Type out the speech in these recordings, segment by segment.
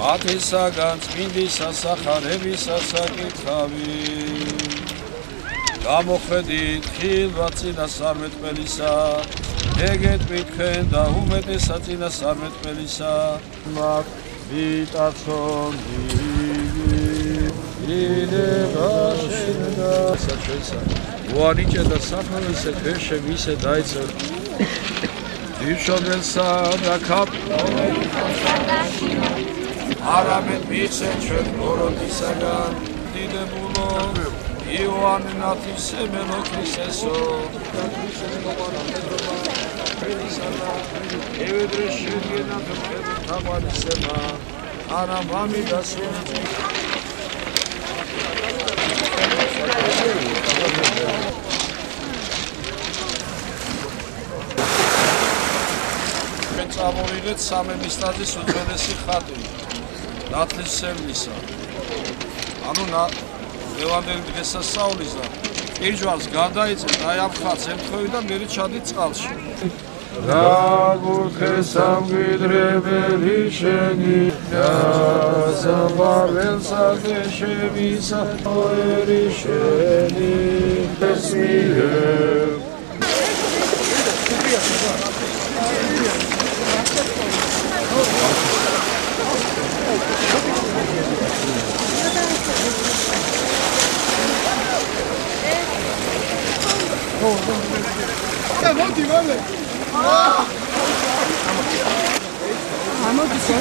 მათესაგან წმინდისა სახარებისა საკითხავი გამოხედით ხილვა წინა სამეთყველისა ეგეთ მითხრენ და უმეტესად წინა სამეთყველისა მათ ვიტაცონ იდება შენდა საჩვენსა უანიჭე და საფალისე ქვეშე ვისე დაიწყო იშონელსა და არამედ მიცე ჩვენ გოროდისაგან დიდებულო იოანე ნათლისმცემელო ქრისტესო და ქრისტეს მოყვანა მედრობა ფერისალა ევედრე შეგენა თამარისემა არა მამი და სული წამოვიღეთ სამემისტაძის უძველესი ხატი ნათლისმცემლისა ანუ ევანგელი დღესასწაულის და ჭიჭვარს გადაიწეთ აი ამ ხატს ემთხვევი და მე ჩადით წყალში რა გურქეს სამგვიდრებელი შენი გაზაბაველსა გეშევისა ოერი შენი ესმიე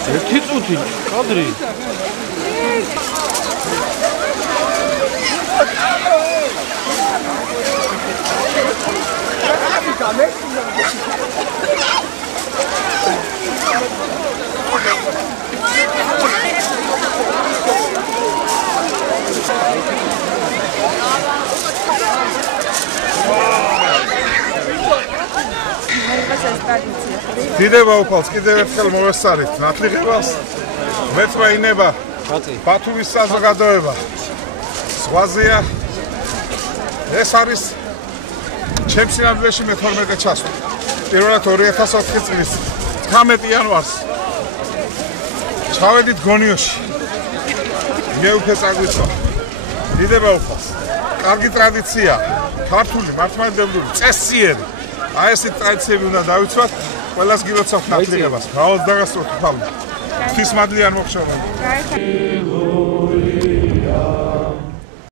ერთი წუთი კადრი დიდება უფალს კიდევ ერთხელ მოვესწარით ნათლიღებას მეცმა ინება ბათუმის საზოგადოება ზღვაზეა ეს არის ჩემს სინამდვილეში მე-12 ჩასვლა პირველად 2004 წლის 19 იანვარს ჩავედით გონიოში მეუფე წაგვიწვა დიდება უფალს კარგი ტრადიცია ქართული მართლმადიდებლური წესიერი აი ესეთი ტრადიციები უნდა დავიცვათ ყველას გილოცავთ ნათლიღებას გავალ დაგასწროთ უფალმა ღვთისმადლიან მოხშოვნა